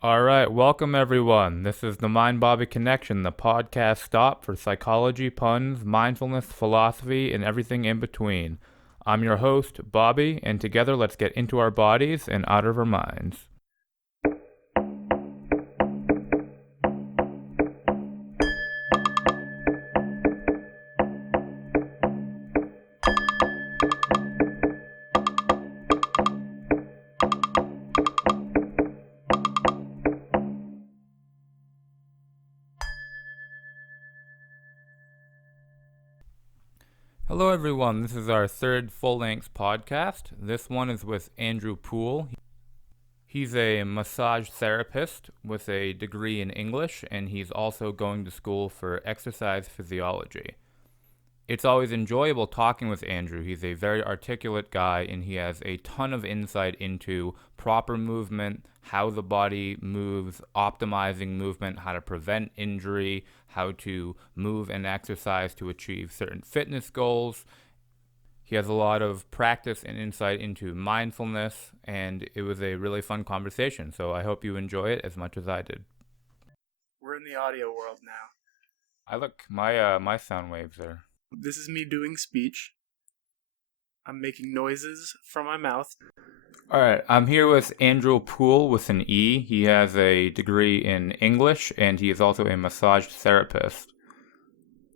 All right, welcome everyone. This is the Mind Bobby Connection, the podcast stop for psychology, puns, mindfulness, philosophy, and everything in between. I'm your host, Bobby, and together let's get into our bodies and out of our minds. Hello, everyone. This is our third full-length podcast. This one is with Andrew Poole. He's a massage therapist with a degree in English, and he's also going to school for exercise physiology. It's always enjoyable talking with Andrew. He's a very articulate guy, and he has a ton of insight into proper movement, how the body moves, optimizing movement, how to prevent injury, how to move and exercise to achieve certain fitness goals. He has a lot of practice and insight into mindfulness, and it was a really fun conversation. So I hope you enjoy it as much as I did. We're in the audio world now. My sound waves are. This is me doing speech. I'm making noises from my mouth. All right, I'm here with Andrew Poole with an E. He has a degree in English, and he is also a massage therapist.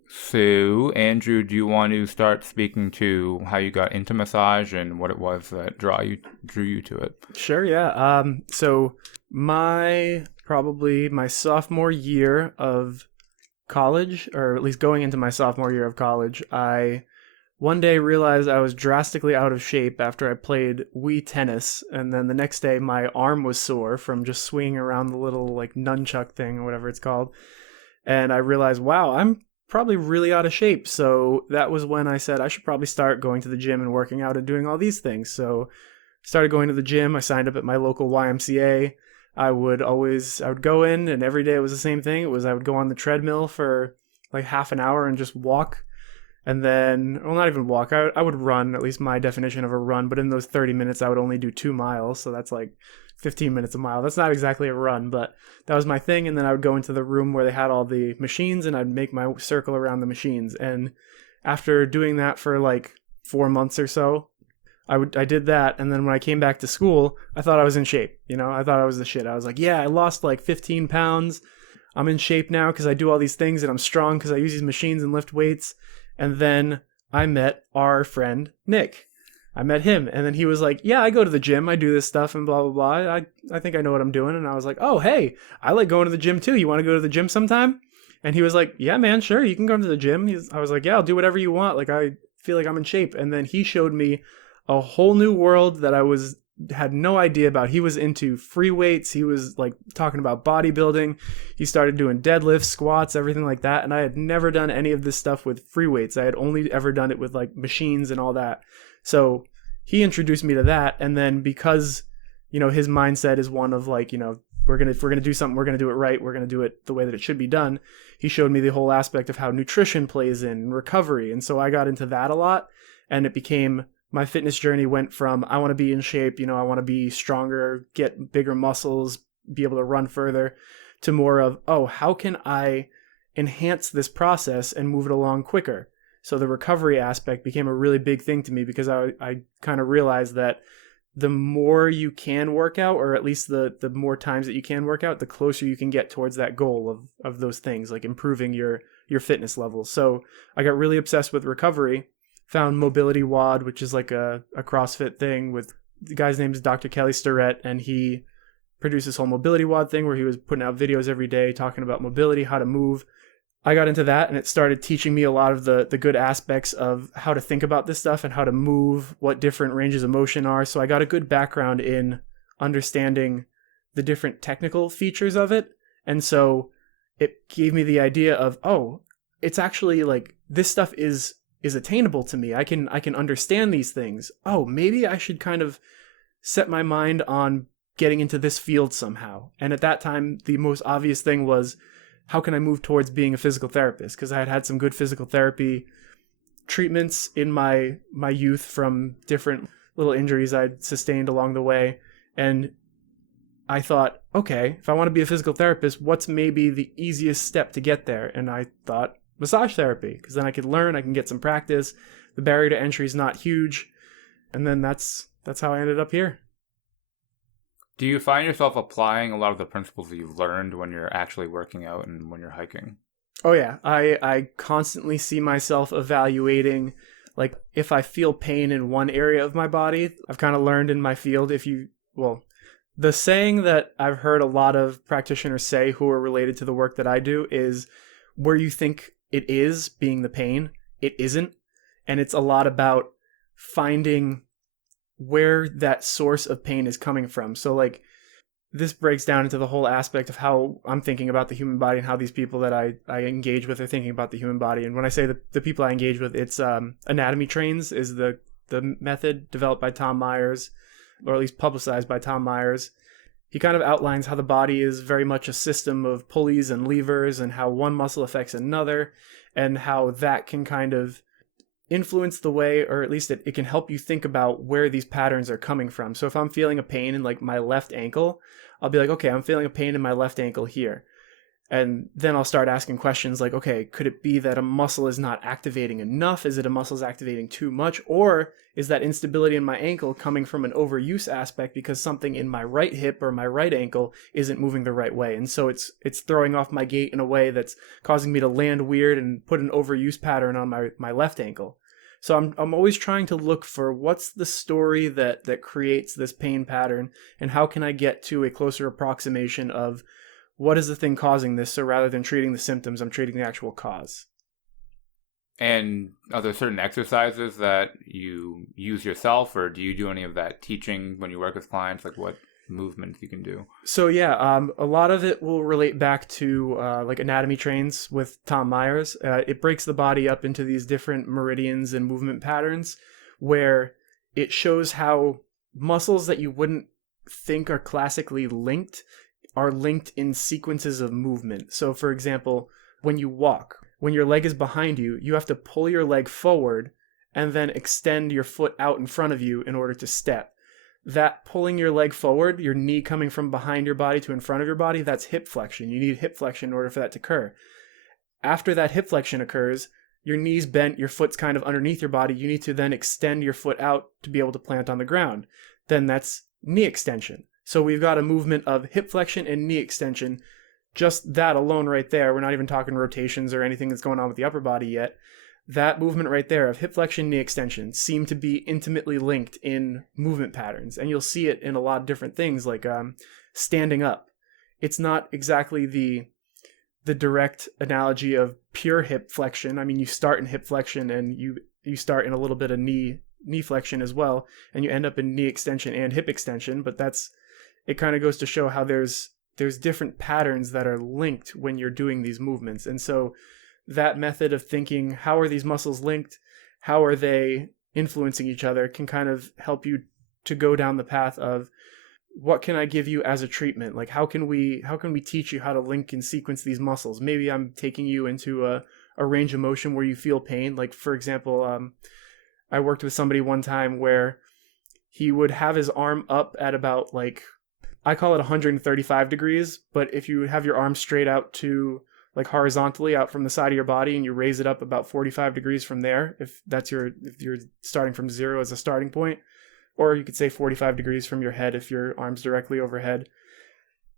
So, Andrew, do you want to start speaking to how you got into massage and what it was that drew you to it? Sure, yeah. So probably my sophomore year of college, or at least going into my sophomore year of college, I one day realized I was drastically out of shape after I played Wii tennis, and then the next day my arm was sore from just swinging around the little like nunchuck thing or whatever it's called. And I realized, wow, I'm probably really out of shape. So that was when I said I should probably start going to the gym and working out and doing all these things. So started going to the gym. I signed up at my local YMCA. I would go in, and every day it was the same thing. I would go on the treadmill for like half an hour and just walk. And then, well, not even walk. I would run, at least my definition of a run. But in those 30 minutes, I would only do 2 miles. So that's like 15 minutes a mile. That's not exactly a run, but that was my thing. And then I would go into the room where they had all the machines, and I'd make my circle around the machines. And after doing that for like 4 months or so, I did that. And then when I came back to school, I thought I was in shape. I thought I was the shit. I was like, yeah, I lost like 15 pounds. I'm in shape now because I do all these things, and I'm strong because I use these machines and lift weights. And then I met our friend, Nick. I met him, and then he was like, yeah, I go to the gym. I do this stuff and blah, blah, blah. I think I know what I'm doing. And I was like, oh, hey, I like going to the gym too. You want to go to the gym sometime? And he was like, yeah, man, sure. You can come to the gym. I was like, yeah, I'll do whatever you want. Like, I feel like I'm in shape. And then he showed me a whole new world that had no idea about. He was into free weights. He was like talking about bodybuilding. He started doing deadlifts, squats, everything like that. And I had never done any of this stuff with free weights. I had only ever done it with like machines and all that. So he introduced me to that. And then because, his mindset is one of like, if we're going to do something, we're going to do it right. We're going to do it the way that it should be done. He showed me the whole aspect of how nutrition plays in recovery. And so I got into that a lot, and it became my fitness journey went from I want to be in shape, I want to be stronger, get bigger muscles, be able to run further, to more of, how can I enhance this process and move it along quicker? So the recovery aspect became a really big thing to me because I kind of realized that the more you can work out, or at least the more times that you can work out, the closer you can get towards that goal of those things, like improving your fitness levels. So I got really obsessed with recovery. Found Mobility WOD, which is like a CrossFit thing with the guy's name is Dr. Kelly Starrett, and he produced this whole Mobility WOD thing where he was putting out videos every day talking about mobility, how to move. I got into that, and it started teaching me a lot of the good aspects of how to think about this stuff and how to move, what different ranges of motion are. So I got a good background in understanding the different technical features of it. And so it gave me the idea of, it's actually like this stuff is attainable to me. I can understand these things. Maybe I should kind of set my mind on getting into this field somehow. And at that time, the most obvious thing was, how can I move towards being a physical therapist? Because I had some good physical therapy treatments in my youth from different little injuries I'd sustained along the way. And I thought, okay, if I want to be a physical therapist, what's maybe the easiest step to get there? And I thought massage therapy, because then I could learn, I can get some practice. The barrier to entry is not huge. And then that's how I ended up here. Do you find yourself applying a lot of the principles that you've learned when you're actually working out and when you're hiking? Oh yeah, I constantly see myself evaluating, like, if I feel pain in one area of my body. I've kind of learned in my field, the saying that I've heard a lot of practitioners say who are related to the work that I do is, where you think it is being the pain, it isn't. And it's a lot about finding where that source of pain is coming from. So like, this breaks down into the whole aspect of how I'm thinking about the human body and how these people that I engage with are thinking about the human body. And when I say the people I engage with, it's anatomy trains is the method developed by Tom Myers, or at least publicized by Tom Myers. He kind of outlines how the body is very much a system of pulleys and levers, and how one muscle affects another, and how that can kind of influence the way, or at least it can help you think about where these patterns are coming from. So if I'm feeling a pain in like my left ankle, I'll be like, okay, I'm feeling a pain in my left ankle here. And then I'll start asking questions like, okay, could it be that a muscle is not activating enough? Is it a muscle is activating too much? Or is that instability in my ankle coming from an overuse aspect because something in my right hip or my right ankle isn't moving the right way? And so it's throwing off my gait in a way that's causing me to land weird and put an overuse pattern on my left ankle. So I'm always trying to look for what's the story that creates this pain pattern, and how can I get to a closer approximation of what is the thing causing this? So rather than treating the symptoms, I'm treating the actual cause. And are there certain exercises that you use yourself, or do you do any of that teaching when you work with clients? Like what movements you can do? So yeah, a lot of it will relate back to like anatomy trains with Tom Myers. It breaks the body up into these different meridians and movement patterns, where it shows how muscles that you wouldn't think are classically linked are linked in sequences of movement. So for example, when you walk, when your leg is behind you, you have to pull your leg forward and then extend your foot out in front of you in order to step. That pulling your leg forward, your knee coming from behind your body to in front of your body, that's hip flexion. You need hip flexion in order for that to occur. After that hip flexion occurs, your knee's bent, your foot's kind of underneath your body. You need to then extend your foot out to be able to plant on the ground. Then that's knee extension. So we've got a movement of hip flexion and knee extension. Just that alone right there, we're not even talking rotations or anything that's going on with the upper body yet. That movement right there of hip flexion, knee extension seem to be intimately linked in movement patterns. And you'll see it in a lot of different things, like standing up. It's not exactly the direct analogy of pure hip flexion. I mean, you start in hip flexion and you start in a little bit of knee flexion as well, and you end up in knee extension and hip extension. But it kind of goes to show how there's different patterns that are linked when you're doing these movements. And so that method of thinking, how are these muscles linked? How are they influencing each other, can kind of help you to go down the path of, what can I give you as a treatment? Like, how can we teach you how to link and sequence these muscles? Maybe I'm taking you into a range of motion where you feel pain. Like, for example, I worked with somebody one time where he would have his arm up at about, like, I call it 135 degrees, but if you have your arm straight out to, like, horizontally out from the side of your body, and you raise it up about 45 degrees from there, if you're starting from zero as a starting point, or you could say 45 degrees from your head if your arm's directly overhead.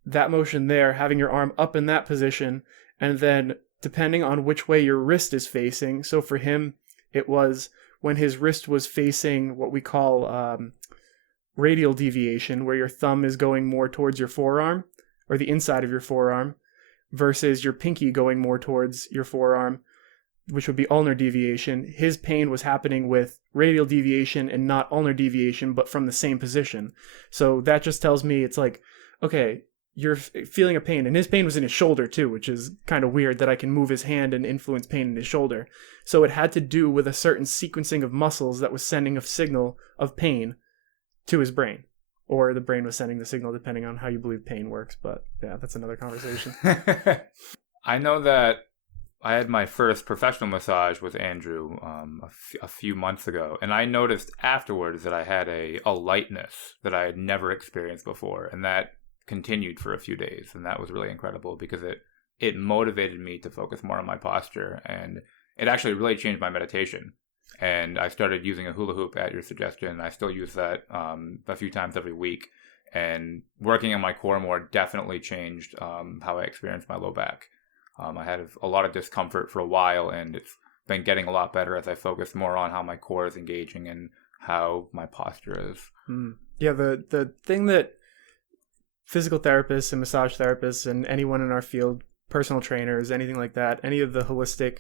That motion there, having your arm up in that position, and then depending on which way your wrist is facing. So for him, it was when his wrist was facing what we call radial deviation, where your thumb is going more towards your forearm, or the inside of your forearm, versus your pinky going more towards your forearm, which would be ulnar deviation. His pain was happening with radial deviation and not ulnar deviation, but from the same position. So that just tells me, it's like, okay, you're feeling a pain. And his pain was in his shoulder too, which is kind of weird that I can move his hand and influence pain in his shoulder. So it had to do with a certain sequencing of muscles that was sending a signal of pain to his brain, or the brain was sending the signal, depending on how you believe pain works. But yeah, that's another conversation. I know that I had my first professional massage with Andrew a few months ago, and I noticed afterwards that I had a lightness that I had never experienced before, and that continued for a few days, and that was really incredible because it motivated me to focus more on my posture, and it actually really changed my meditation. And I started using a hula hoop at your suggestion. I still use that a few times every week, and working on my core more definitely changed how I experienced my low back. I had a lot of discomfort for a while, and it's been getting a lot better as I focus more on how my core is engaging and how my posture is. Yeah, the thing that physical therapists and massage therapists and anyone in our field, personal trainers, anything like that, any of the holistic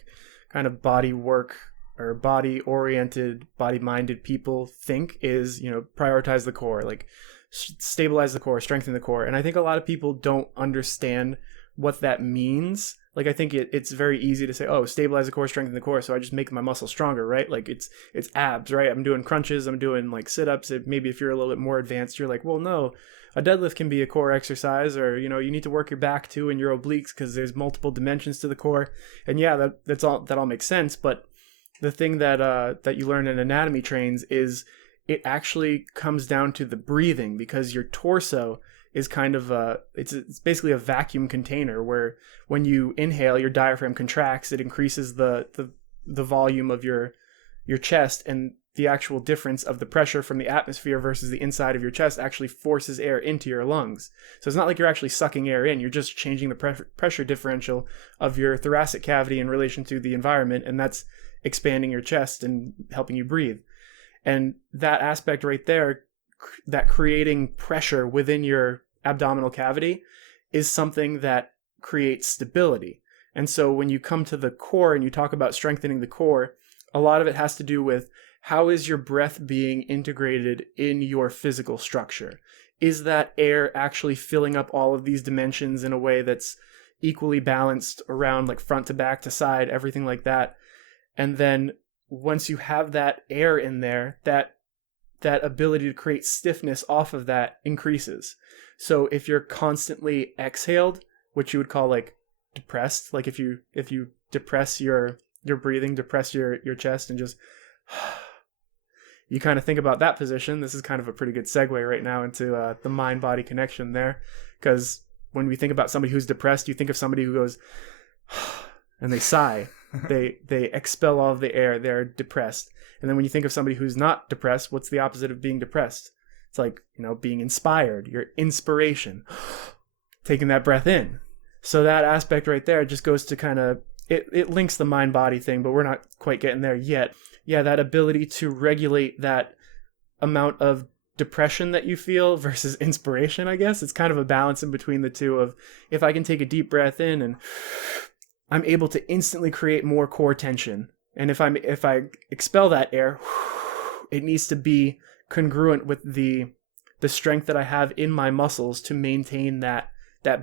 kind of body work or body oriented, body minded people think is, prioritize the core, like stabilize the core, strengthen the core. And I think a lot of people don't understand what that means. Like, I think it's very easy to say, oh, stabilize the core, strengthen the core, so I just make my muscle stronger, right? Like, it's abs, right? I'm doing crunches, I'm doing like sit-ups. Maybe if you're a little bit more advanced, you're like, well, no, a deadlift can be a core exercise, or, you need to work your back too and your obliques because there's multiple dimensions to the core. And yeah, that all makes sense. But the thing that you learn in anatomy trains is it actually comes down to the breathing, because your torso is kind of it's basically a vacuum container where when you inhale, your diaphragm contracts, it increases the volume of your chest, and the actual difference of the pressure from the atmosphere versus the inside of your chest actually forces air into your lungs. So it's not like you're actually sucking air in, you're just changing the pressure differential of your thoracic cavity in relation to the environment, and that's expanding your chest and helping you breathe. And that aspect right there, that creating pressure within your abdominal cavity, is something that creates stability. And so when you come to the core and you talk about strengthening the core, a lot of it has to do with how is your breath being integrated in your physical structure? Is that air actually filling up all of these dimensions in a way that's equally balanced around, like front to back to side, everything like that? And then once you have that air in there, that ability to create stiffness off of that increases. So if you're constantly exhaled, which you would call like depressed, like if you depress your breathing, depress your chest and just you kind of think about that position. This is kind of a pretty good segue right now into the mind-body connection there, because when we think about somebody who's depressed, you think of somebody who goes and they sigh. They expel all of the air. They're depressed. And then when you think of somebody who's not depressed, what's the opposite of being depressed? It's like, being inspired, your inspiration, taking that breath in. So that aspect right there just goes to kind of, it links the mind-body thing, but we're not quite getting there yet. Yeah, that ability to regulate that amount of depression that you feel versus inspiration, I guess. It's kind of a balance in between the two of, if I can take a deep breath in and I'm able to instantly create more core tension. And if I expel that air, it needs to be congruent with the strength that I have in my muscles to maintain that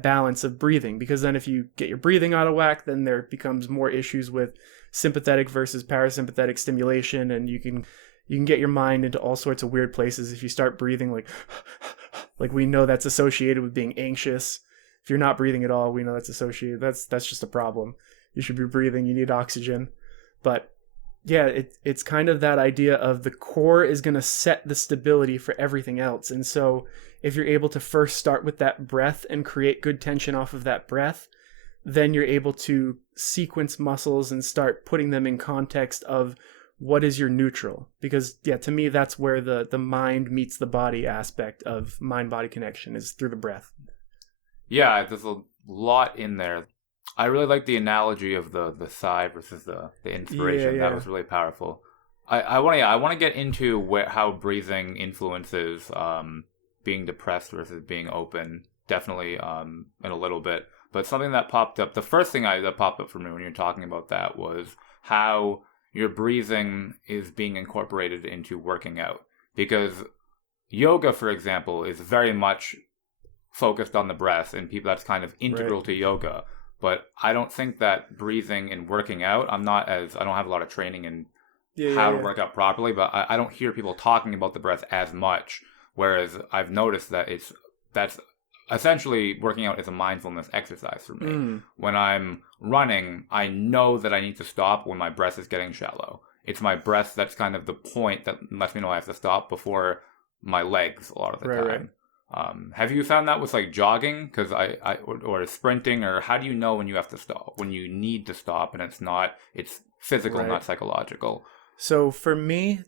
balance of breathing. Because then if you get your breathing out of whack, then there becomes more issues with sympathetic versus parasympathetic stimulation, and you can get your mind into all sorts of weird places if you start breathing like we know that's associated with being anxious. If you're not breathing at all, we know that's associated. That's just a problem. You should be breathing. You need oxygen. But yeah, it's kind of that idea of the core is going to set the stability for everything else. And so if you're able to first start with that breath and create good tension off of that breath, then you're able to sequence muscles and start putting them in context of what is your neutral. Because yeah, to me, that's where the mind meets the body aspect of mind-body connection, is through the breath. Yeah, there's a lot in there. I really like the analogy of the sigh versus the inspiration. Yeah. That was really powerful. I want to get into how breathing influences being depressed versus being open. Definitely in a little bit. But something that popped up, the first thing that popped up for me when you're talking about that was how your breathing is being incorporated into working out. Because yoga, for example, is very much focused on the breath, and people, that's kind of integral Right. to yoga. But I don't think that breathing and working out, I don't have a lot of training in how to work out properly, but I don't hear people talking about the breath as much. Whereas I've noticed that that's essentially working out is a mindfulness exercise for me. When I'm running, I know that I need to stop when my breath is getting shallow. It's my breath that's kind of the point that lets me know I have to stop before my legs a lot of the time. Have you found that with like jogging? Because or sprinting, or how do you know when you have to stop, when you need to stop, and it's physical, Right. not psychological? So for me,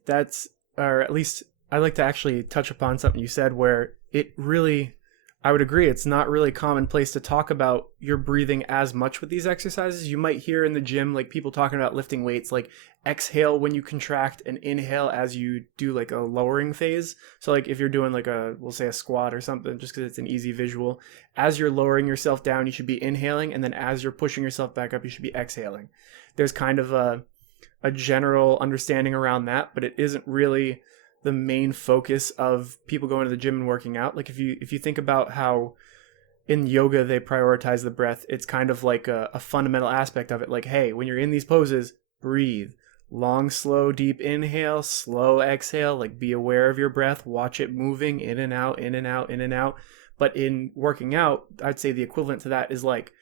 or at least I like to actually touch upon something you said where it really, I would agree, it's not really commonplace to talk about your breathing as much with these exercises. You might hear in the gym, like people talking about lifting weights, like exhale when you contract and inhale as you do like a lowering phase. So like if you're doing like we'll say a squat or something, just because it's an easy visual, as you're lowering yourself down, you should be inhaling. And then as you're pushing yourself back up, you should be exhaling. There's kind of a general understanding around that, but it isn't really the main focus of people going to the gym and working out. Like if you think about how in yoga they prioritize the breath, it's kind of like a fundamental aspect of it. Like, hey, when you're in these poses, breathe. Long, slow, deep inhale, slow exhale, like be aware of your breath, watch it moving in and out, in and out, in and out. But in working out, I'd say the equivalent to that is like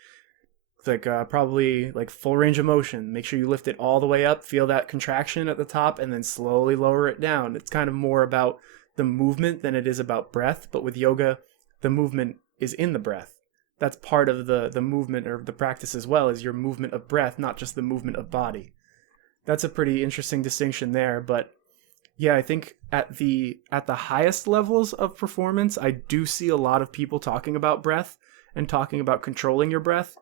probably like full range of motion. Make sure you lift it all the way up, feel that contraction at the top, and then slowly lower it down. It's kind of more about the movement than it is about breath. But with yoga, the movement is in the breath. That's part of the movement or the practice as well, is your movement of breath, not just the movement of body. That's a pretty interesting distinction there. But yeah, I think at the highest levels of performance, I do see a lot of people talking about breath and talking about controlling your breath.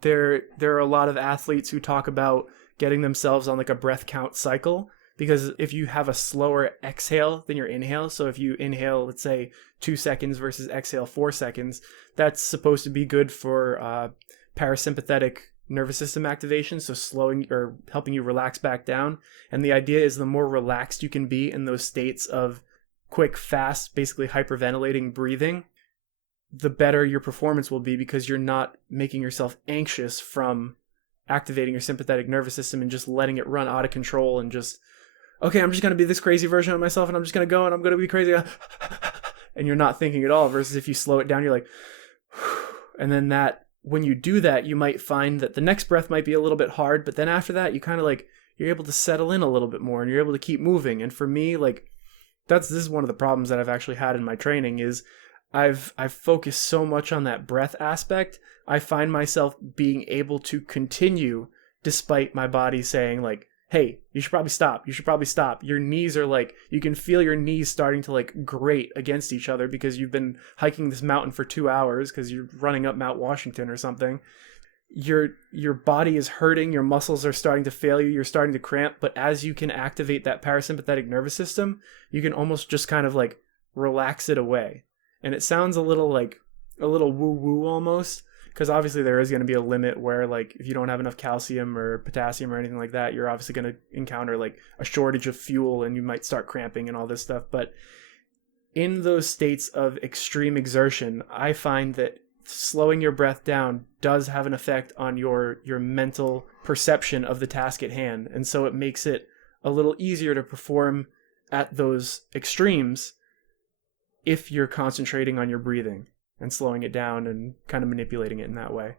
There are a lot of athletes who talk about getting themselves on like a breath count cycle, because if you have a slower exhale than your inhale, so if you inhale, let's say 2 seconds versus exhale 4 seconds, that's supposed to be good for parasympathetic nervous system activation, so slowing or helping you relax back down. And the idea is the more relaxed you can be in those states of quick, fast, basically hyperventilating breathing, the better your performance will be, because you're not making yourself anxious from activating your sympathetic nervous system and just letting it run out of control and just, okay, I'm just going to be this crazy version of myself and I'm just going to go and I'm going to be crazy. And you're not thinking at all, versus if you slow it down, you're like, and then when you do that, you might find that the next breath might be a little bit hard, but then after that, you kind of like, you're able to settle in a little bit more and you're able to keep moving. And for me, like, this is one of the problems that I've actually had in my training is I've focused so much on that breath aspect. I find myself being able to continue despite my body saying like, hey, you should probably stop. You should probably stop. Your knees are like, you can feel your knees starting to like grate against each other because you've been hiking this mountain for 2 hours because you're running up Mount Washington or something. Your body is hurting. Your muscles are starting to fail you. You're starting to cramp. But as you can activate that parasympathetic nervous system, you can almost just kind of like relax it away. And it sounds a little woo-woo almost, because obviously there is going to be a limit where like if you don't have enough calcium or potassium or anything like that, you're obviously going to encounter like a shortage of fuel and you might start cramping and all this stuff. But in those states of extreme exertion, I find that slowing your breath down does have an effect on your mental perception of the task at hand. And so it makes it a little easier to perform at those extremes if you're concentrating on your breathing and slowing it down and kind of manipulating it in that way.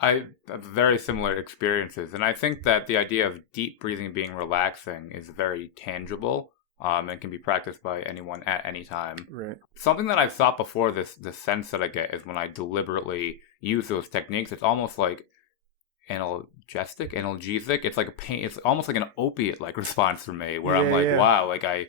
I have very similar experiences, and I think that the idea of deep breathing being relaxing is very tangible, and can be practiced by anyone at any time. Right. Something that I've thought before, the sense that I get is when I deliberately use those techniques, it's almost like analgesic. It's like a pain. It's almost like an opiate like response for me, where I'm like, wow, like I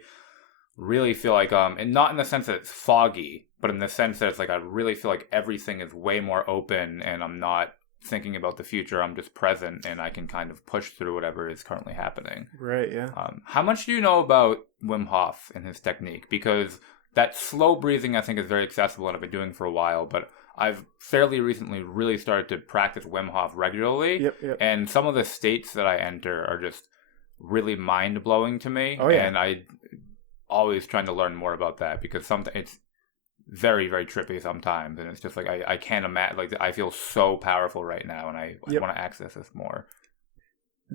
really feel like and not in the sense that it's foggy, but in the sense that it's like I really feel like everything is way more open and I'm not thinking about the future. I'm just present and I can kind of push through whatever is currently happening. Right, yeah. How much do you know about Wim Hof and his technique? Because that slow breathing I think is very accessible and I've been doing for a while, but I've fairly recently really started to practice Wim Hof regularly. Yep. And some of the states that I enter are just really mind-blowing to me. Oh, yeah. And I always trying to learn more about that, because sometimes it's very, very trippy sometimes, and it's just like I can't imagine, like I feel so powerful right now and I want to access this more.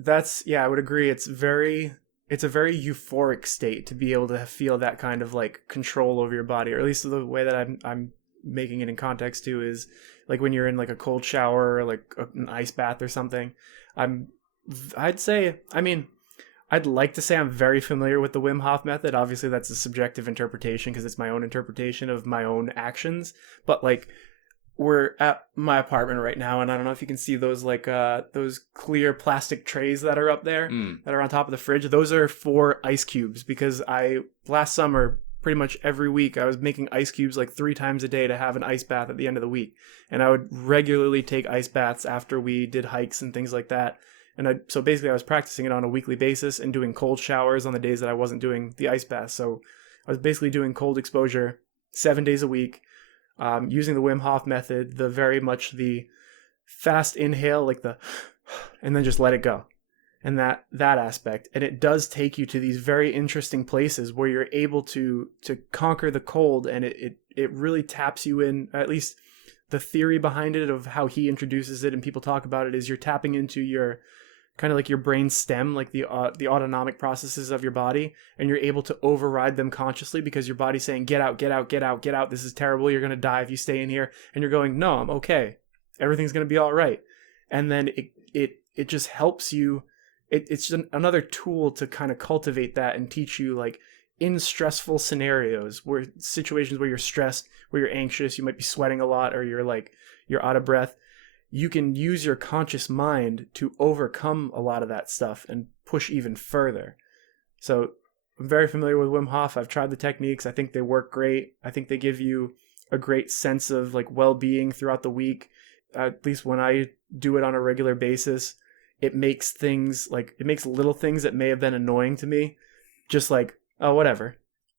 I would agree. It's a very euphoric state to be able to feel that kind of like control over your body, or at least the way that I'm making it in context too is like when you're in like a cold shower or like an ice bath or something. I'd say, I mean, I'd like to say I'm very familiar with the Wim Hof method. Obviously, that's a subjective interpretation because it's my own interpretation of my own actions. But like, we're at my apartment right now, and I don't know if you can see those those clear plastic trays that are up there that are on top of the fridge. Those are for ice cubes because last summer pretty much every week I was making ice cubes like 3 times a day to have an ice bath at the end of the week, and I would regularly take ice baths after we did hikes and things like that. And so basically I was practicing it on a weekly basis and doing cold showers on the days that I wasn't doing the ice bath. So I was basically doing cold exposure 7 days a week, using the Wim Hof method, the fast inhale, like and then just let it go. And that aspect. And it does take you to these very interesting places where you're able to conquer the cold, and it really taps you in. At least the theory behind it of how he introduces it and people talk about it is you're tapping into your kind of like your brain stem, like the autonomic processes of your body, and you're able to override them consciously because your body's saying, get out, get out, get out, get out. This is terrible. You're going to die if you stay in here. And you're going, no, I'm okay. Everything's going to be all right. And then it just helps you. It's just another tool to kind of cultivate that and teach you, like, in stressful scenarios, where situations where you're stressed, where you're anxious, you might be sweating a lot, or you're out of breath. You can use your conscious mind to overcome a lot of that stuff and push even further. So I'm very familiar with Wim Hof. I've tried the techniques. I think they work great. I think they give you a great sense of like well-being throughout the week. At least when I do it on a regular basis, it makes little things that may have been annoying to me just like, oh, whatever.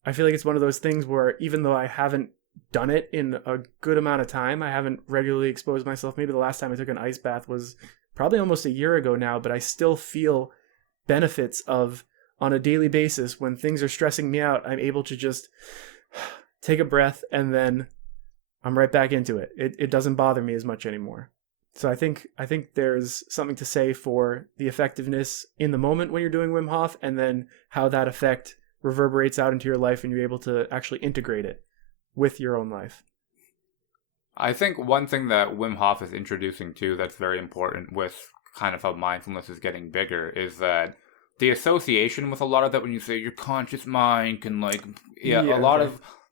I feel like it's one of those things where even though I haven't done it in a good amount of time, I haven't regularly exposed myself. Maybe the last time I took an ice bath was probably almost a year ago now, but I still feel benefits of, on a daily basis, when things are stressing me out, I'm able to just take a breath and then I'm right back into it. It doesn't bother me as much anymore. So I think there's something to say for the effectiveness in the moment when you're doing Wim Hof, and then how that effect reverberates out into your life and you're able to actually integrate it with your own life. I think one thing that Wim Hof is introducing too that's very important with kind of how mindfulness is getting bigger is that the association with a lot of that, when you say your conscious mind can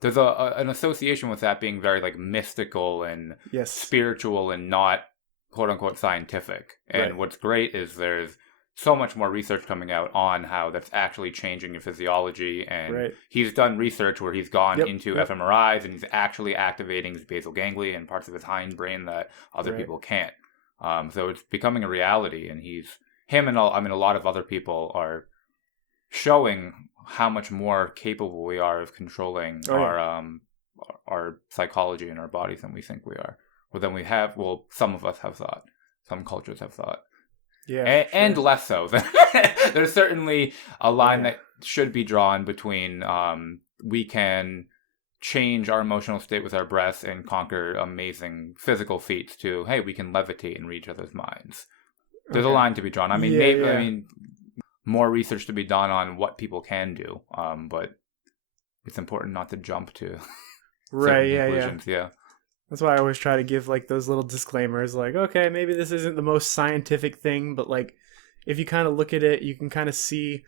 there's an association with that being very like mystical and spiritual and not quote unquote scientific. And Right. What's great is there's so much more research coming out on how that's actually changing your physiology. And he's done research where he's gone into fMRIs and he's actually activating his basal ganglia and parts of his hindbrain that other people can't. So it's becoming a reality, and a lot of other people are showing how much more capable we are of controlling our psychology and our bodies than we think we are. Or than we have, some of us have thought. Some cultures have thought. Yeah, and less so. There's certainly a line that should be drawn between we can change our emotional state with our breath and conquer amazing physical feats to, hey, we can levitate and read each other's minds. There's a line to be drawn. I mean, more research to be done on what people can do, but it's important not to jump to certain conclusions. Yeah. That's why I always try to give like those little disclaimers, like, okay, maybe this isn't the most scientific thing, but like if you kind of look at it, you can kind of see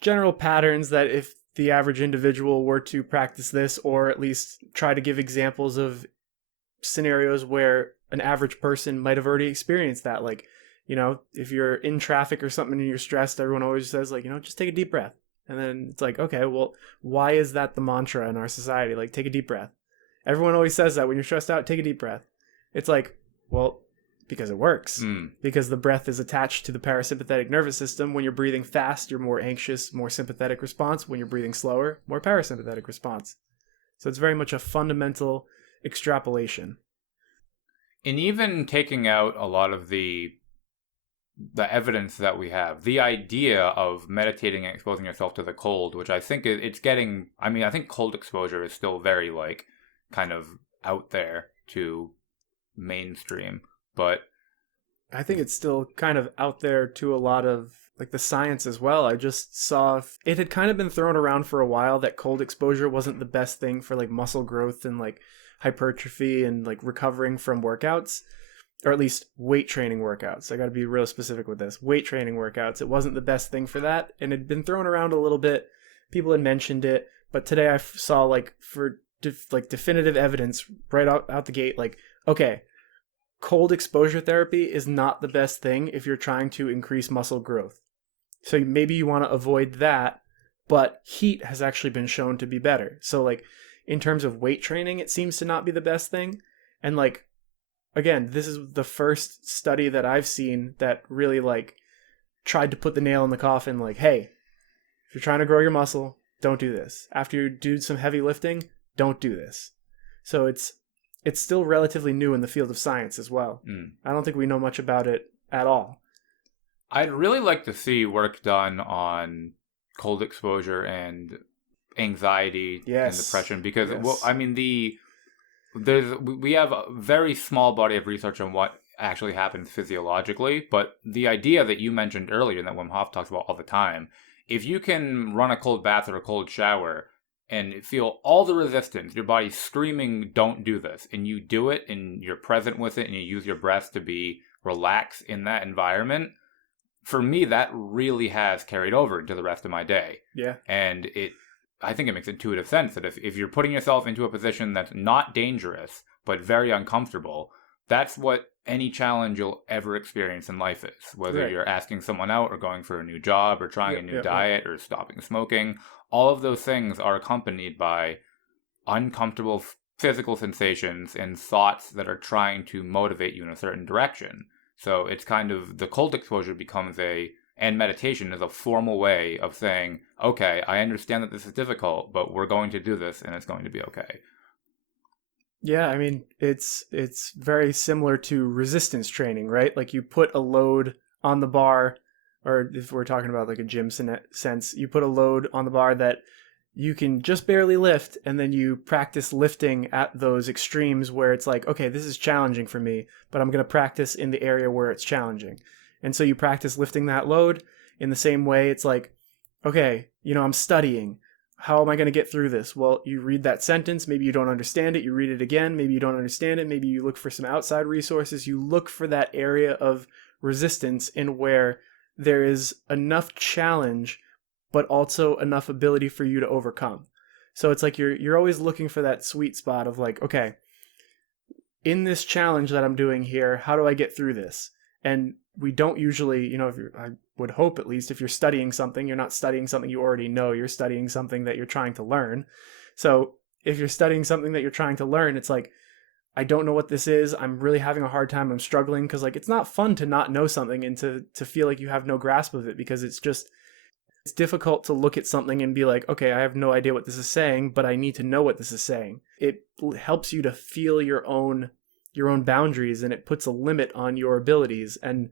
general patterns that if the average individual were to practice this, or at least try to give examples of scenarios where an average person might have already experienced that. Like, you know, if you're in traffic or something and you're stressed, everyone always says like, you know, just take a deep breath. And then it's like, okay, well, why is that the mantra in our society? Like, take a deep breath. Everyone always says that when you're stressed out, take a deep breath. It's like, well, because it works. Because the breath is attached to the parasympathetic nervous system. When you're breathing fast, you're more anxious, more sympathetic response. When you're breathing slower, more parasympathetic response. So it's very much a fundamental extrapolation. And even taking out a lot of the evidence that we have, the idea of meditating and exposing yourself to the cold, which I think it's getting, I think cold exposure is still very like kind of out there to mainstream, but I think it's still kind of out there to a lot of like the science as well. I just saw it had kind of been thrown around for a while that cold exposure wasn't the best thing for like muscle growth and like hypertrophy and like recovering from workouts. or at least weight training workouts. I got to be real specific with this. Weight training workouts. It wasn't the best thing for that, and it had been thrown around a little bit. People had mentioned it, but today I saw like for definitive evidence right out the gate. Like, okay, cold exposure therapy is not the best thing if you're trying to increase muscle growth. So maybe you want to avoid that, but heat has actually been shown to be better. So like in terms of weight training, it seems to not be the best thing. And like, again, this is the first study that I've seen that really like tried to put the nail in the coffin. Like, hey, if you're trying to grow your muscle, don't do this. After you do some heavy lifting, don't do this. So it's still relatively new in the field of science as well. I don't think we know much about it at all. I'd really like to see work done on cold exposure and anxiety and depression because, well, I mean, we have a very small body of research on what actually happens physiologically, but the idea that you mentioned earlier and that Wim Hof talks about all the time, if you can run a cold bath or a cold shower and feel all the resistance, your body's screaming, don't do this, and you do it and you're present with it and you use your breath to be relaxed in that environment, for me, that really has carried over into the rest of my day. Yeah. And I think it makes intuitive sense that if you're putting yourself into a position that's not dangerous, but very uncomfortable, that's what any challenge you'll ever experience in life is. Whether you're asking someone out or going for a new job or trying a new diet or stopping smoking, all of those things are accompanied by uncomfortable physical sensations and thoughts that are trying to motivate you in a certain direction. So it's kind of, the cold exposure becomes and meditation is a formal way of saying, okay, I understand that this is difficult, but we're going to do this and it's going to be okay. Yeah, I mean, it's very similar to resistance training, right? Like you put a load on the bar, or if we're talking about like a gym sense, you put a load on the bar that you can just barely lift, and then you practice lifting at those extremes where it's like, okay, this is challenging for me, but I'm going to practice in the area where it's challenging. And so you practice lifting that load in the same way. It's like, okay, I'm studying. How am I going to get through this? Well, you read that sentence. Maybe you don't understand it. You read it again. Maybe you don't understand it. Maybe you look for some outside resources. You look for that area of resistance in where there is enough challenge but also enough ability for you to overcome. So it's like you're always looking for that sweet spot of like, okay, in this challenge that I'm doing here, how do I get through this? And we don't usually, I would hope at least, if you're studying something, you're not studying something you already know, you're studying something that you're trying to learn. So if you're studying something that you're trying to learn, it's like, I don't know what this is. I'm really having a hard time. I'm struggling because like it's not fun to not know something and to feel like you have no grasp of it, because it's difficult to look at something and be like, okay, I have no idea what this is saying, but I need to know what this is saying. It helps you to feel your own boundaries, and it puts a limit on your abilities. And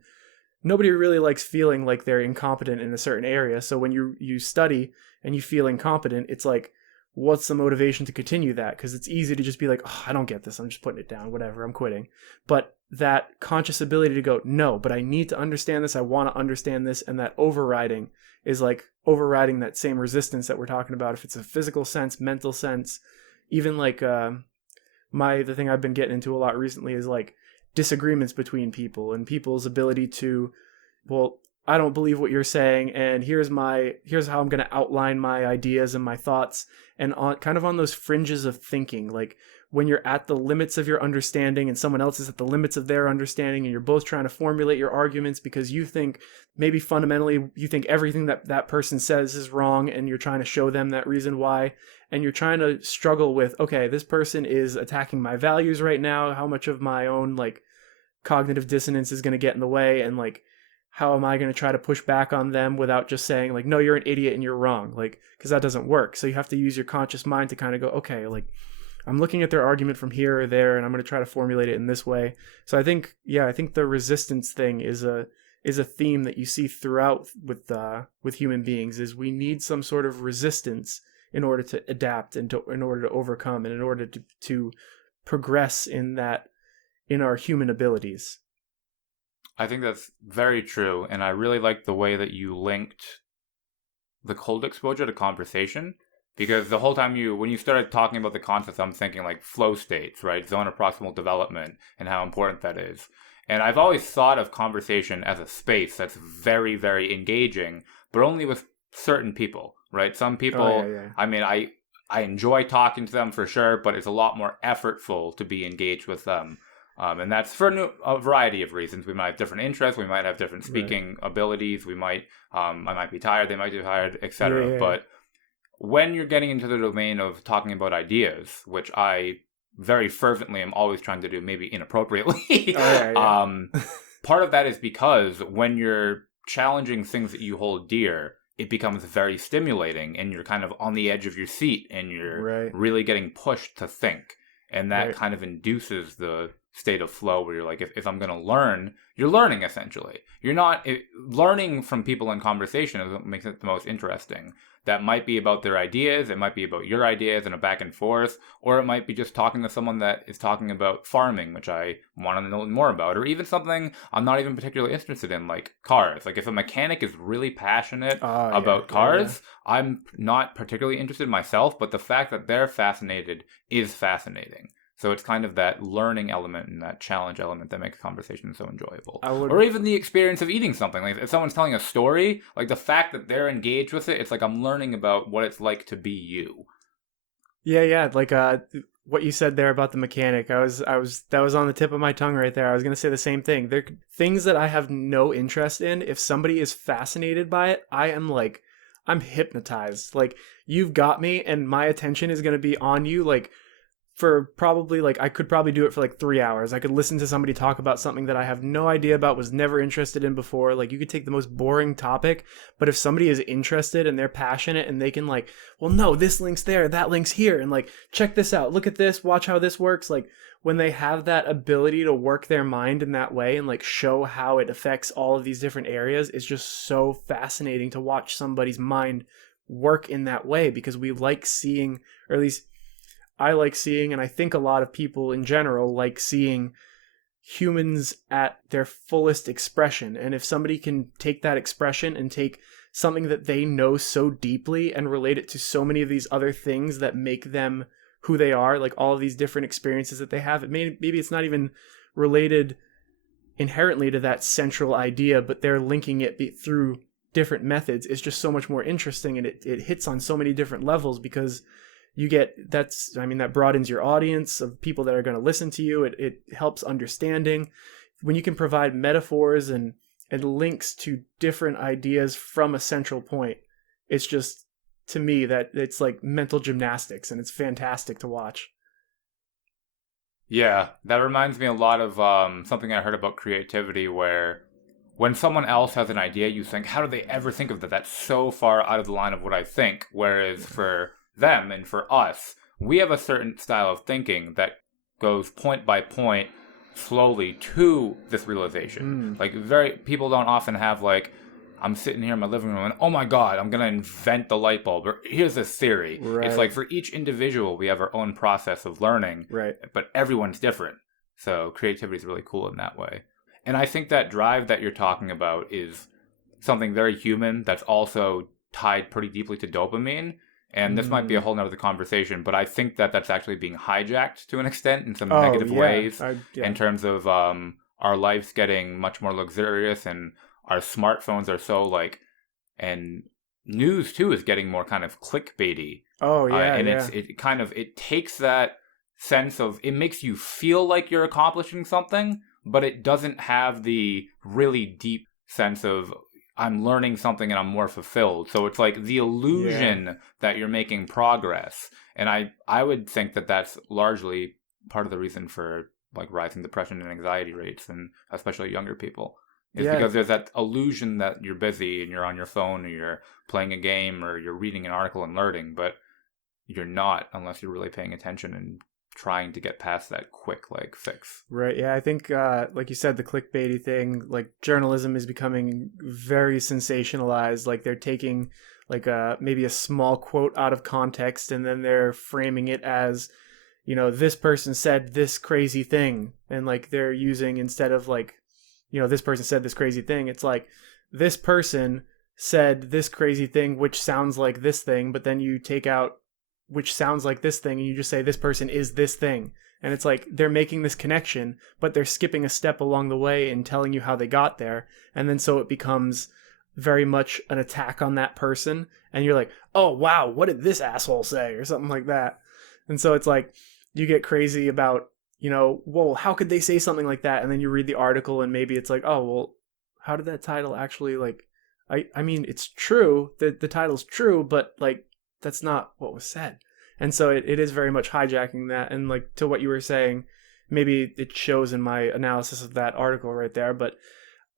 nobody really likes feeling like they're incompetent in a certain area. So when you study and you feel incompetent, it's like, what's the motivation to continue that? Because it's easy to just be like, oh, I don't get this, I'm just putting it down, whatever, I'm quitting. But that conscious ability to go, no, but I need to understand this, I want to understand this, and that overriding is like overriding that same resistance that we're talking about. If it's a physical sense, mental sense, even like the thing I've been getting into a lot recently is like disagreements between people and people's ability to, well, I don't believe what you're saying, and here's how I'm going to outline my ideas and my thoughts, and kind of on those fringes of thinking, like when you're at the limits of your understanding and someone else is at the limits of their understanding, and you're both trying to formulate your arguments because you think, maybe fundamentally, you think everything that person says is wrong, and you're trying to show them that reason why, and you're trying to struggle with, okay, this person is attacking my values right now, how much of my own like cognitive dissonance is going to get in the way, and like, how am I going to try to push back on them without just saying like, no, you're an idiot and you're wrong, like, because that doesn't work. So you have to use your conscious mind to kind of go, okay, like I'm looking at their argument from here or there, and I'm going to try to formulate it in this way. So I think the resistance thing is a theme that you see throughout with human beings, is we need some sort of resistance in order to adapt and in order to overcome and in order to progress in our human abilities. I think that's very true, and I really like the way that you linked the cold exposure to conversation, Because the whole time when you started talking about the concepts, I'm thinking like flow states, right? Zone of proximal development and how important that is. And I've always thought of conversation as a space that's very, very engaging, but only with certain people, right? Some Oh yeah, people, yeah. I mean, I enjoy talking to them for sure, but it's a lot more effortful to be engaged with them. And that's for a variety of reasons. We might have different interests. We might have different Right. speaking abilities. I might be tired. They might be tired, Yeah, etc. yeah, yeah. But when you're getting into the domain of talking about ideas, which I very fervently am always trying to do, maybe inappropriately, Oh yeah, yeah. part of that is because when you're challenging things that you hold dear, it becomes very stimulating and you're kind of on the edge of your seat and you're Right, really getting pushed to think. And that right. kind of induces the state of flow where you're like, if I'm going to learn, you're learning essentially. You're not learning from people in conversation is what makes it the most interesting. That might be about their ideas, it might be about your ideas and a back and forth, or it might be just talking to someone that is talking about farming, which I want to know more about, or even something I'm not even particularly interested in, like cars. Like if a mechanic is really passionate Oh yeah, about yeah, yeah. cars, I'm not particularly interested myself, but the fact that they're fascinated is fascinating. So it's kind of that learning element and that challenge element that makes conversation so enjoyable. I Or would. even the experience of eating something. Like if someone's telling a story, like the fact that they're engaged with it, it's like I'm learning about what it's like to be you. Yeah, yeah. Like what you said there about the mechanic. That was on the tip of my tongue right there. I was gonna say the same thing. There things that I have no interest in. If somebody is fascinated by it, I'm hypnotized. Like you've got me, and my attention is gonna be on you. Like for probably like I could probably do it for like 3 hours. I could listen to somebody talk about something that I have no idea about, was never interested in before. Like you could take the most boring topic, but if somebody is interested and they're passionate and they can like, well, no, this link's there, that link's here, and like check this out, look at this, watch how this works. Like when they have that ability to work their mind in that way and like show how it affects all of these different areas, it's just so fascinating to watch somebody's mind work in that way because we like seeing, or at least I like seeing, and I think a lot of people in general like seeing humans at their fullest expression. And if somebody can take that expression and take something that they know so deeply and relate it to so many of these other things that make them who they are, like all of these different experiences that they have, maybe it's not even related inherently to that central idea, but they're linking it through different methods. It's just so much more interesting, and it hits on so many different levels because you get that broadens your audience of people that are going to listen to you. It helps understanding when you can provide metaphors and links to different ideas from a central point. It's just, to me, that it's like mental gymnastics, and it's fantastic to watch. Yeah, that reminds me a lot of something I heard about creativity where when someone else has an idea, you think, how do they ever think of that? That's so far out of the line of what I think. Whereas for them and for us, we have a certain style of thinking that goes point by point slowly to this realization. Mm, Like very people don't often have like I'm sitting here in my living room and oh my god, I'm gonna invent the light bulb or here's this theory. It's right, like for each individual we have our own process of learning, right. but everyone's different. So creativity is really cool in that way. And I think that drive that you're talking about is something very human that's also tied pretty deeply to dopamine. And this might be a Mm. whole nother conversation, but I think that that's actually being hijacked to an extent in some Oh negative yeah, ways in yeah. terms of our lives getting much more luxurious and our smartphones are so like, and news too is getting more kind of clickbaity. Oh yeah, And yeah. it takes that sense of, it makes you feel like you're accomplishing something, but it doesn't have the really deep sense of I'm learning something and I'm more fulfilled. So it's like the Yeah. illusion that you're making progress. And I would think that that's largely part of the reason for like rising depression and anxiety rates, and especially younger people, is Yeah. because there's that illusion that you're busy and you're on your phone or you're playing a game or you're reading an article and learning, but you're not unless you're really paying attention and trying to get past that quick like fix. Right. Yeah, I think like you said, the clickbaity thing, like journalism is becoming very sensationalized. Like they're taking like maybe a small quote out of context and then they're framing it as, this person said this crazy thing, and like they're using, instead of like, this person said this crazy thing, it's like this person said this crazy thing which sounds like this thing, but then you take out which sounds like this thing, and you just say this person is this thing. And it's like they're making this connection, but they're skipping a step along the way and telling you how they got there. And then so it becomes very much an attack on that person. And you're like, oh, wow, what did this asshole say? Or something like that. And so it's like you get crazy about, well, how could they say something like that? And then you read the article and maybe it's like, oh, well, how did that title actually I mean, it's true that the title's true, but like, that's not what was said. And so it is very much hijacking that. And like to what you were saying, maybe it shows in my analysis of that article right there, but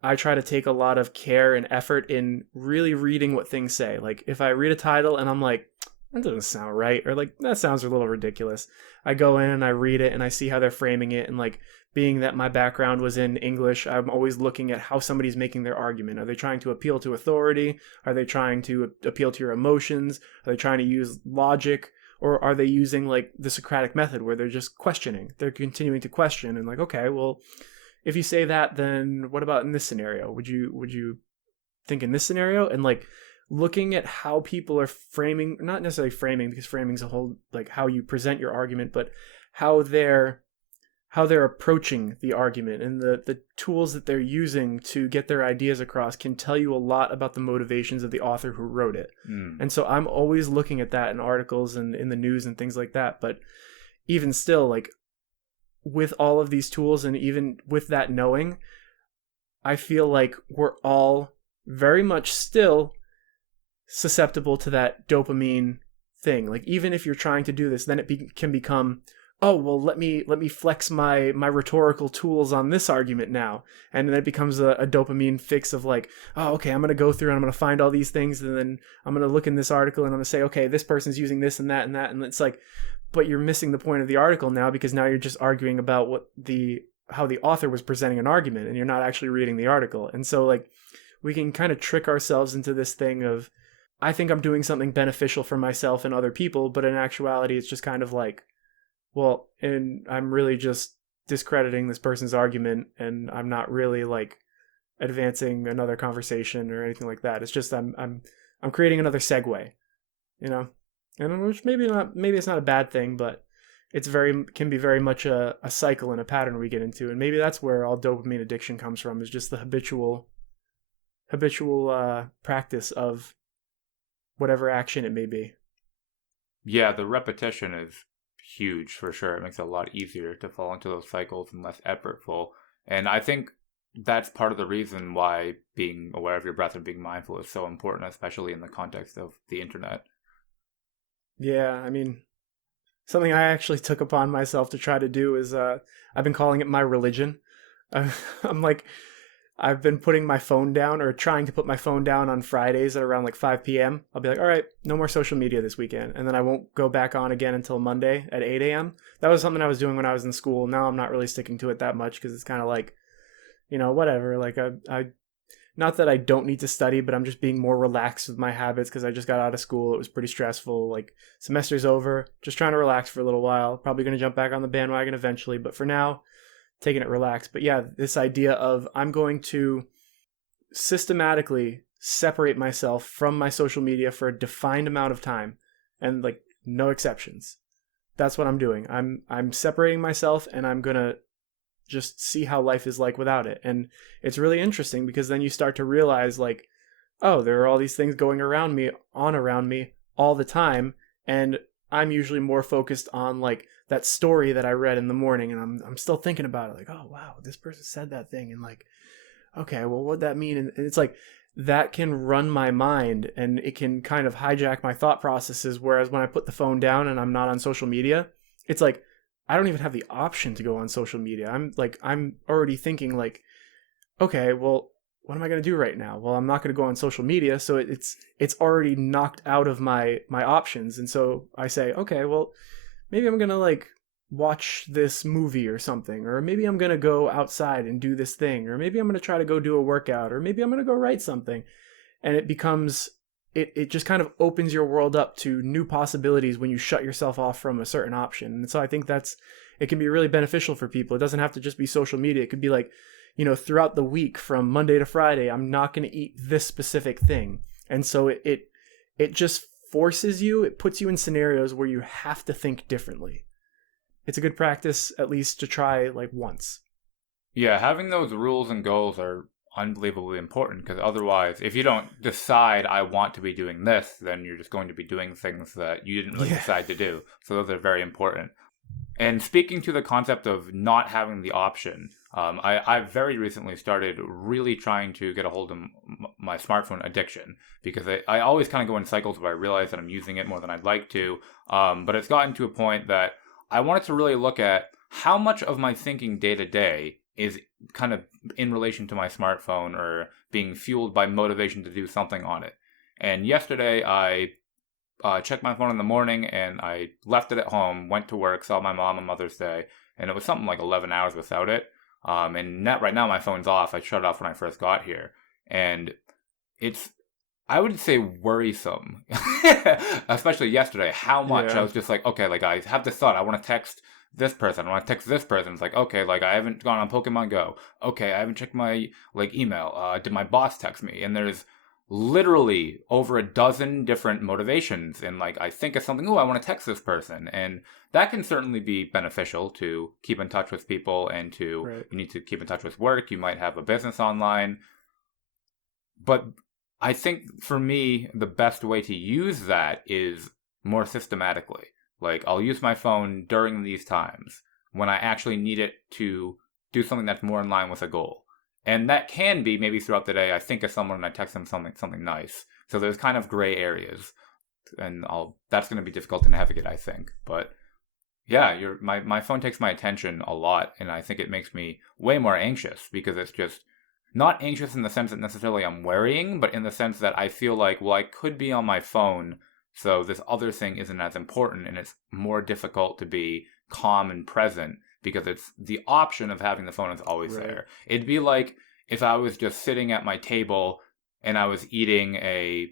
I try to take a lot of care and effort in really reading what things say. Like if I read a title and I'm like, that doesn't sound right, or like that sounds a little ridiculous, I go in and I read it and I see how they're framing it. And like being that my background was in English, I'm always looking at how somebody's making their argument. Are they trying to appeal to authority? Are they trying to appeal to your emotions? Are they trying to use logic? Or are they using like the Socratic method where they're just questioning? They're continuing to question and like, okay, well, if you say that, then what about in this scenario? Would you think in this scenario? And like looking at how people are framing, not necessarily framing, because framing's a whole, like how you present your argument, but how they're approaching the argument, and the tools that they're using to get their ideas across can tell you a lot about the motivations of the author who wrote it. And so I'm always looking at that in articles and in the news and things like that. But even still, like with all of these tools and even with that knowing, I feel like we're all very much still susceptible to that dopamine thing. Like even if you're trying to do this, then it can become, oh, well, let me flex my rhetorical tools on this argument now. And then it becomes a dopamine fix of like, oh, okay, I'm going to go through and I'm going to find all these things. And then I'm going to look in this article and I'm going to say, okay, this person's using this and that and that. And it's like, but you're missing the point of the article now, because now you're just arguing about how the author was presenting an argument, and you're not actually reading the article. And so like we can kind of trick ourselves into this thing of, I think I'm doing something beneficial for myself and other people. But in actuality, it's just kind of like, well, and I'm really just discrediting this person's argument, and I'm not really like advancing another conversation or anything like that. It's just I'm creating another segue, and which maybe it's not a bad thing, but can be very much a cycle and a pattern we get into, and maybe that's where all dopamine addiction comes from, is just the habitual practice of whatever action it may be. Yeah, the repetition is huge for sure. It makes it a lot easier to fall into those cycles and less effortful. And I think that's part of the reason why being aware of your breath and being mindful is so important, especially in the context of the internet. Yeah, I mean, something I actually took upon myself to try to do is I've been calling it my religion. I'm like, I've been putting my phone down, or trying to put my phone down on Fridays at around like 5 p.m. I'll be like, all right, no more social media this weekend. And then I won't go back on again until Monday at 8 a.m. That was something I was doing when I was in school. Now I'm not really sticking to it that much, because it's kind of like, whatever. Like I not that I don't need to study, but I'm just being more relaxed with my habits because I just got out of school. It was pretty stressful. Like semester's over, just trying to relax for a little while. Probably going to jump back on the bandwagon eventually, but for now, taking it relaxed. But yeah, this idea of I'm going to systematically separate myself from my social media for a defined amount of time, and like no exceptions. That's what I'm doing. I'm separating myself, and I'm going to just see how life is like without it. And it's really interesting, because then you start to realize like, oh, there are all these things going around me all the time. And I'm usually more focused on like that story that I read in the morning, and I'm still thinking about it, like, oh wow, this person said that thing, and like, okay, well, what'd that mean? And it's like that can run my mind, and it can kind of hijack my thought processes. Whereas when I put the phone down and I'm not on social media, it's like I don't even have the option to go on social media. I'm already thinking like, okay, well, what am I going to do right now? Well, I'm not going to go on social media, so it's already knocked out of my options. And so I say, okay, well, maybe I'm going to like watch this movie or something, or maybe I'm going to go outside and do this thing, or maybe I'm going to try to go do a workout, or maybe I'm going to go write something. And it becomes, it just kind of opens your world up to new possibilities when you shut yourself off from a certain option. And so I think it can be really beneficial for people. It doesn't have to just be social media. It could be like, throughout the week from Monday to Friday, I'm not going to eat this specific thing. And so it just forces you, it puts you in scenarios where you have to think differently. It's a good practice, at least to try like once. Yeah, having those rules and goals are unbelievably important because otherwise, if you don't decide I want to be doing this, then you're just going to be doing things that you didn't really decide to do. So those are very important. And speaking to the concept of not having the option, I very recently started really trying to get a hold of my smartphone addiction because I always kind of go in cycles where I realize that I'm using it more than I'd like to. But it's gotten to a point that I wanted to really look at how much of my thinking day to day is kind of in relation to my smartphone or being fueled by motivation to do something on it. And yesterday I checked my phone in the morning and I left it at home, went to work, saw my mom on Mother's Day, and it was something like 11 hours without it. Right now my phone's off. I shut it off when I first got here. And it's, I would say, worrisome, especially yesterday, how much I was just like, okay, like I have this thought, I want to text this person, I want to text this person. It's like, okay, like I haven't gone on Pokemon Go. Okay, I haven't checked my like email. Did my boss text me? And there's literally over a dozen different motivations. And like, I think of something, oh, I want to text this person. And that can certainly be beneficial to keep in touch with people and to, you need to keep in touch with work. You might have a business online. But I think for me, the best way to use that is more systematically. Like, I'll use my phone during these times when I actually need it to do something that's more in line with a goal. And that can be maybe throughout the day, I think of someone and I text them something nice. So there's kind of gray areas. And that's going to be difficult to navigate, I think. But yeah, my phone takes my attention a lot. And I think it makes me way more anxious because it's just not anxious in the sense that necessarily I'm worrying, but in the sense that I feel like, well, I could be on my phone, so this other thing isn't as important, and it's more difficult to be calm and present because it's the option of having the phone is always there. It'd be like if I was just sitting at my table and I was eating a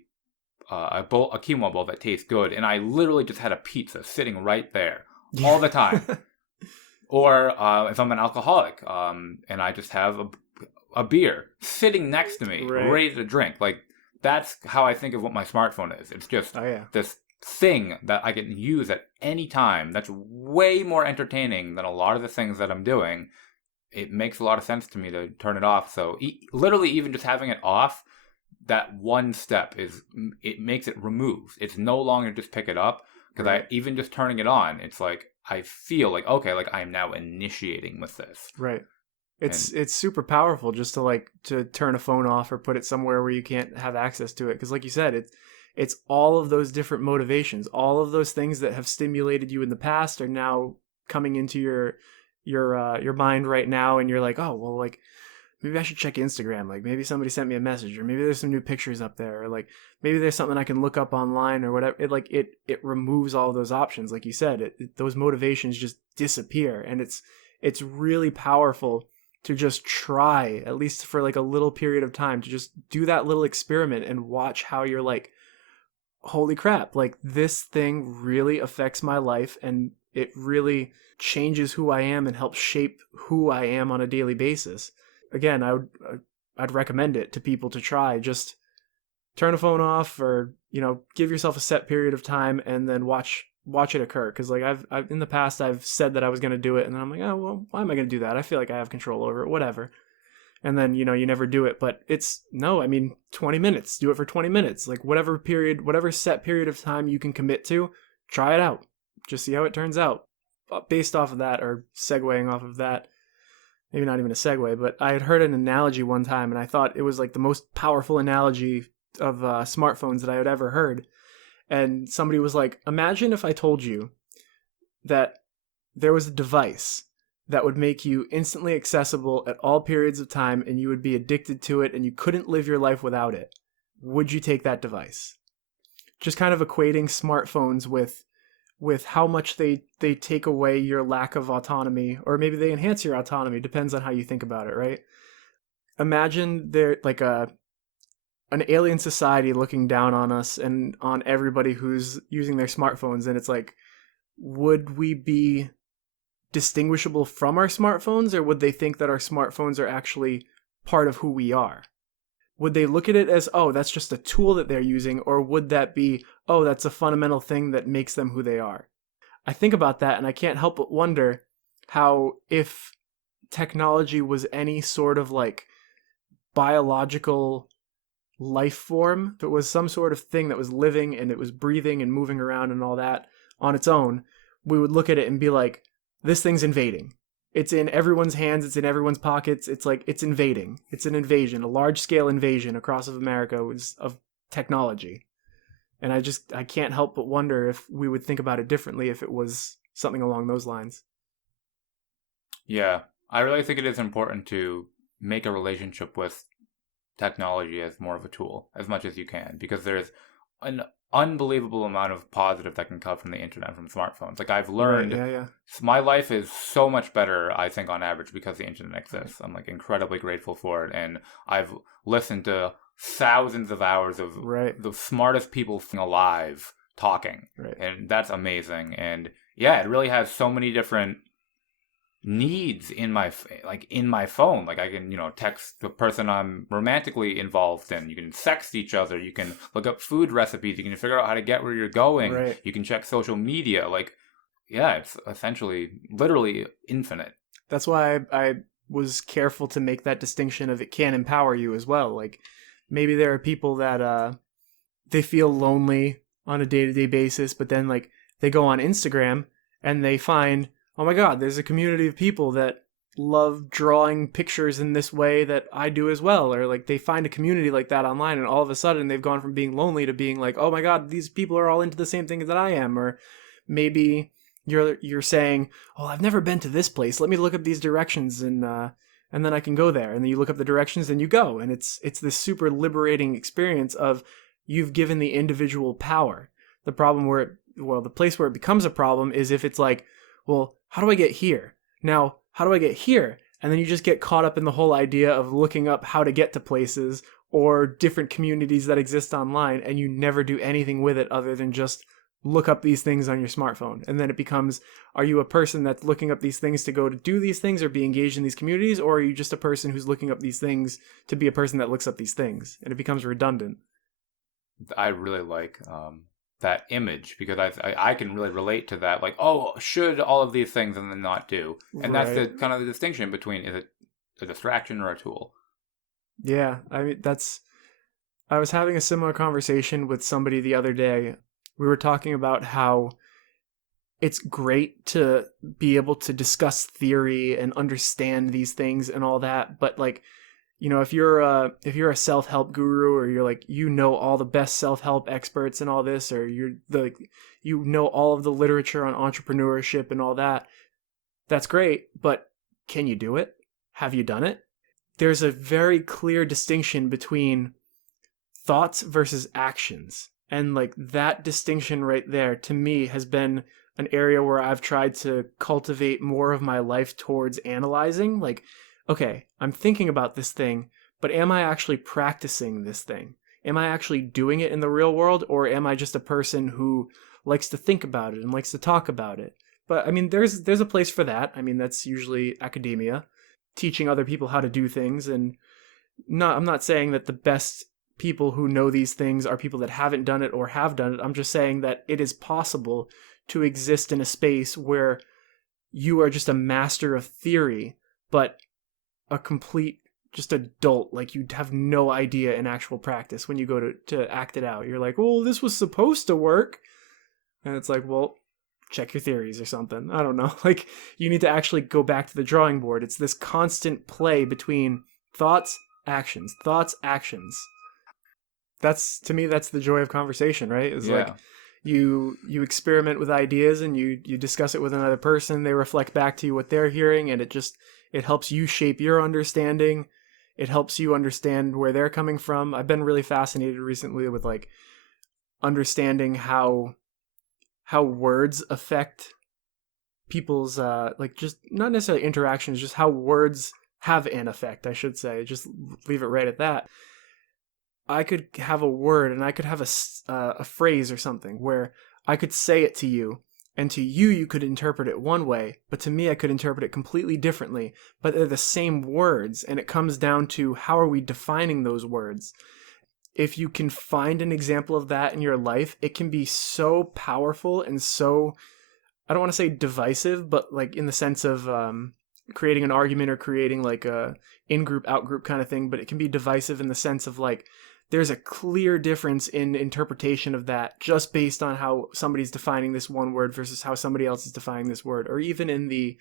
quinoa bowl that tastes good, and I literally just had a pizza sitting right there all the time. Or if I'm an alcoholic and I just have a beer sitting next to me, ready to drink. Like, that's how I think of what my smartphone is. It's just this thing that I can use at any time that's way more entertaining than a lot of the things that I'm doing. It makes a lot of sense to me to turn it off. So literally even just having it off, that one step it makes it removed. It's no longer just pick it up because even just turning it on, it's like I feel like, okay, like I am now initiating with this. Right. It's super powerful just to turn a phone off or put it somewhere where you can't have access to it. Because like you said, it's all of those different motivations, all of those things that have stimulated you in the past are now coming into your mind right now, and you're like, oh well, like maybe I should check Instagram. Like maybe somebody sent me a message, or maybe there's some new pictures up there, or like maybe there's something I can look up online or whatever. It removes all those options, like you said. Those motivations just disappear, and it's really powerful to just try, at least for like a little period of time, to just do that little experiment and watch how you're like, holy crap, like this thing really affects my life and it really changes who I am and helps shape who I am on a daily basis. Again, I'd recommend it to people to try. Just turn a phone off, or give yourself a set period of time and then watch it occur. Because like I've in the past I've said that I was going to do it, and then I'm like, oh well, why am I going to do that? I feel like I have control over it, whatever. And then you never do it. But 20 minutes. Do it for 20 minutes. Like whatever set period of time you can commit to, try it out. Just see how it turns out. But based off of that, or segueing off of that, maybe not even a segue, but I had heard an analogy one time, and I thought it was like the most powerful analogy of smartphones that I had ever heard. And somebody was like, imagine if I told you that there was a device that would make you instantly accessible at all periods of time, and you would be addicted to it and you couldn't live your life without it. Would you take that device? Just kind of equating smartphones with how much they take away your lack of autonomy, or maybe they enhance your autonomy, depends on how you think about it, right? Imagine they're like an alien society looking down on us and on everybody who's using their smartphones, and it's like, would we be distinguishable from our smartphones, or would they think that our smartphones are actually part of who we are? Would they look at it as, oh, that's just a tool that they're using, or would that be, oh, that's a fundamental thing that makes them who they are. I think about that and I can't help but wonder how, if technology was any sort of like biological life form, if it was some sort of thing that was living and it was breathing and moving around and all that on its own, we would look at it and be like, this thing's invading. It's in everyone's hands. It's in everyone's pockets. It's like, it's invading. It's an invasion, a large scale invasion across of America of technology. And I can't help but wonder if we would think about it differently if it was something along those lines. Yeah, I really think it is important to make a relationship with technology as more of a tool as much as you can, because there's an unbelievable amount of positive that can come from the internet, from smartphones. Like I've learned, Right, yeah. my life is so much better, I think, on average because the internet exists. I'm like incredibly grateful for it, and I've listened to thousands of hours of Right. the smartest people alive talking, Right. and that's amazing. And yeah, it really has so many different needs in my phone. Like I can text the person I'm romantically involved in. You can sext each other, you can look up food recipes, you can figure out how to get where you're going, Right. you can check social media. Like, yeah, it's essentially literally infinite. That's why I was careful to make that distinction of it can empower you as well. Like maybe there are people that they feel lonely on a day-to-day basis, but then like they go on Instagram and they find, oh my God, there's a community of people that love drawing pictures in this way that I do as well. Or like they find a community like that online, and all of a sudden they've gone from being lonely to being like, oh my God, these people are all into the same thing that I am. Or maybe you're saying, oh, I've never been to this place. Let me look up these directions and then I can go there. And then you look up the directions and you go. And it's this super liberating experience of you've given the individual power. The problem the place where it becomes a problem is if it's like, well, how do I get here? Now, how do I get here? And then you just get caught up in the whole idea of looking up how to get to places or different communities that exist online, and you never do anything with it other than just look up these things on your smartphone. And then it becomes, are you a person that's looking up these things to go to do these things or be engaged in these communities? Or are you just a person who's looking up these things to be a person that looks up these things? And it becomes redundant. I really like that image, because I can really relate to that. Like, oh, should all of these things and then not do. And that's the kind of the distinction between, is it a distraction or a tool? Yeah, I mean, I was having a similar conversation with somebody the other day. We were talking about how it's great to be able to discuss theory and understand these things and all that, but like, if you're a self-help guru, or you're like, all the best self-help experts and all this, or all of the literature on entrepreneurship and all that, that's great, but can you do it? Have you done it? There's a very clear distinction between thoughts versus actions. And like that distinction right there, to me, has been an area where I've tried to cultivate more of my life towards analyzing. Like, okay, I'm thinking about this thing, but am I actually practicing this thing? Am I actually doing it in the real world? Or am I just a person who likes to think about it and likes to talk about it? But I mean, there's a place for that. I mean, that's usually academia, teaching other people how to do things. And I'm not saying that the best people who know these things are people that haven't done it or have done it. I'm just saying that it is possible to exist in a space where you are just a master of theory, but a complete just adult. Like, you have no idea in actual practice when you go to act it out. You're like, well, this was supposed to work. And it's like, well, check your theories or something. I don't know. Like, you need to actually go back to the drawing board. It's this constant play between thoughts, actions. That's, to me, that's the joy of conversation, right? It's like you experiment with ideas and you discuss it with another person. They reflect back to you what they're hearing, and it helps you shape your understanding. It helps you understand where they're coming from. I've been really fascinated recently with like understanding how words affect people's like, just not necessarily interactions, just how words have an effect, I should say. Just leave it right at that. I could have a word and I could have a phrase or something where I could say it to you, and to you could interpret it one way, but to me I could interpret it completely differently, but they're the same words, and it comes down to how are we defining those words. if you can find an example of that in your life, it can be so powerful and so, I don't want to say divisive, but like in the sense of creating an argument or creating like a in-group, out-group kind of thing, but it can be divisive in the sense of like, there's a clear difference in interpretation of that just based on how somebody's defining this one word versus how somebody else is defining this word, or even in the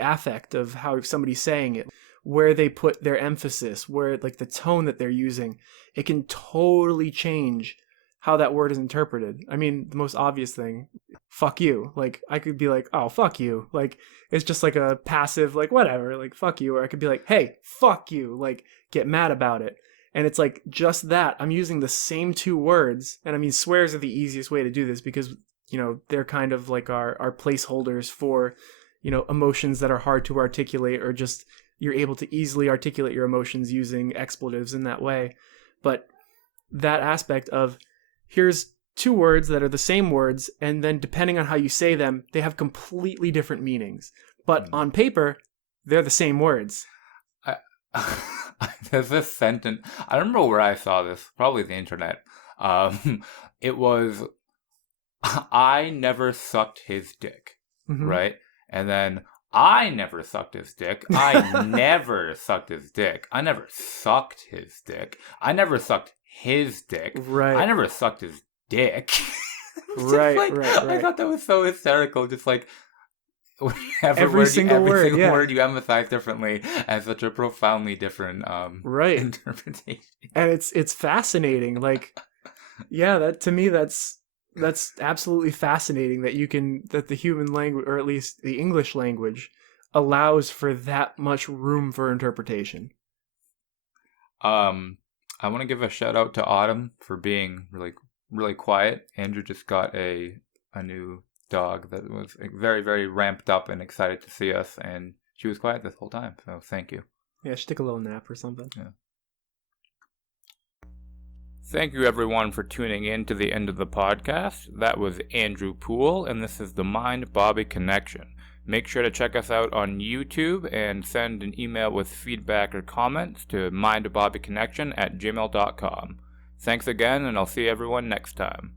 affect of how somebody's saying it, where they put their emphasis, where like the tone that they're using, it can totally change how that word is interpreted. I mean, the most obvious thing, fuck you. Like, I could be like, oh, fuck you. Like, it's just like a passive, like, whatever, like, fuck you. Or I could be like, hey, fuck you. Like, get mad about it. And it's like just that. I'm using the same two words. And I mean, swears are the easiest way to do this because, you know, they're kind of like our placeholders for, you know, emotions that are hard to articulate, or just you're able to easily articulate your emotions using expletives in that way. But that aspect of, here's two words that are the same words, and then depending on how you say them, they have completely different meanings. But on paper, they're the same words. There's this sentence. I don't remember where I saw this. Probably the internet. It was, I never sucked his dick, right? And then, I never sucked his dick. I never sucked his dick. I never sucked his dick. I never sucked his dick. Right. I never sucked his dick. Right, like, right. I thought that was so hysterical. Just like, every single word you emphasize differently as such a profoundly different right. interpretation. And it's fascinating. Like, yeah, that to me, that's absolutely fascinating that the human language, or at least the English language, allows for that much room for interpretation. I want to give a shout out to Autumn for being really, really quiet. Andrew just got a new dog that was very, very ramped up and excited to see us, and she was quiet this whole time, so thank you. Yeah, she took a little nap or something. Yeah. Thank you, everyone, for tuning in to the end of the podcast. That was Andrew Poole, and this is the Mind-Body Connection. Make sure to check us out on YouTube and send an email with feedback or comments to mindbodyconnection@gmail.com. Thanks again, and I'll see everyone next time.